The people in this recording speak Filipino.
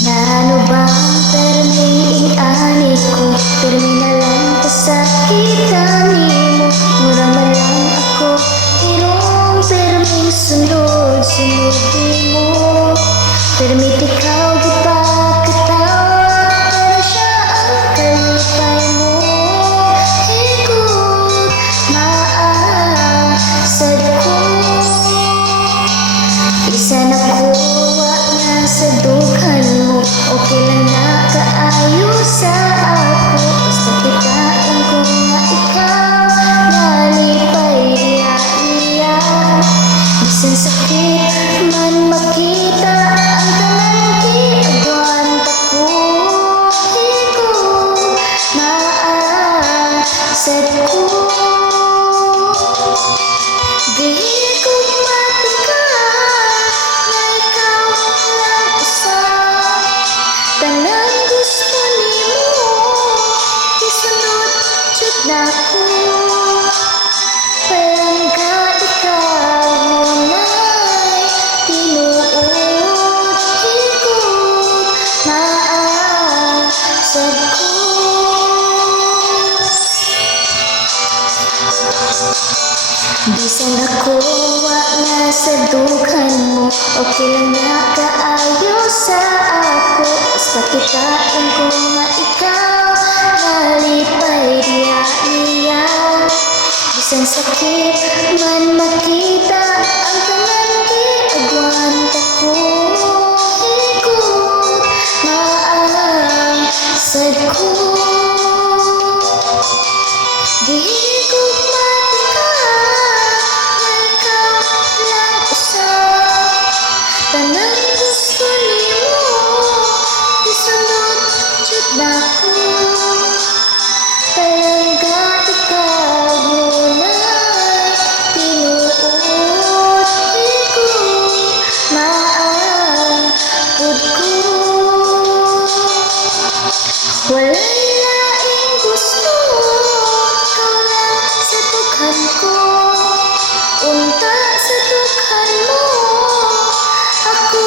Ano bang permi ani ko? Permi na lang kasakitan nimo. Mura man lang ako irong perming sunod-sunod mo. Permit ikaw di pa katawa, pero siya ang kalipay mo. Ikot maasad ko, isa na kuha na sa dughan mo. Okay lang na kaayo sa ako, basta kitain ko nga ikaw nalipay iya. Bisan sakit man makita ang tanan giagwanta ko. Ikot maasad ko, di ko mapika na ikaw lang usa. Tanan gusto nimo isunod jud nako. Palangga ikaw muna'y tinuod. Ikot maasad ko, bisan ako wa na sa dughan mo. Okay lang na kaayo sa ako, basta kitain ko nga ikaw nalipay iya. Bisan sakit man makita ang tanan giagwanta ko. Ikot maasad ko, di ko matika na ikaw lang usa. Tanan gusto nimo isunod jud nako. Palangga ikaw muna'y tinuod. Ikot maapod ko, walay laing gusto, ikaw lang sa dughan ko. Unta sa dughan mo, ako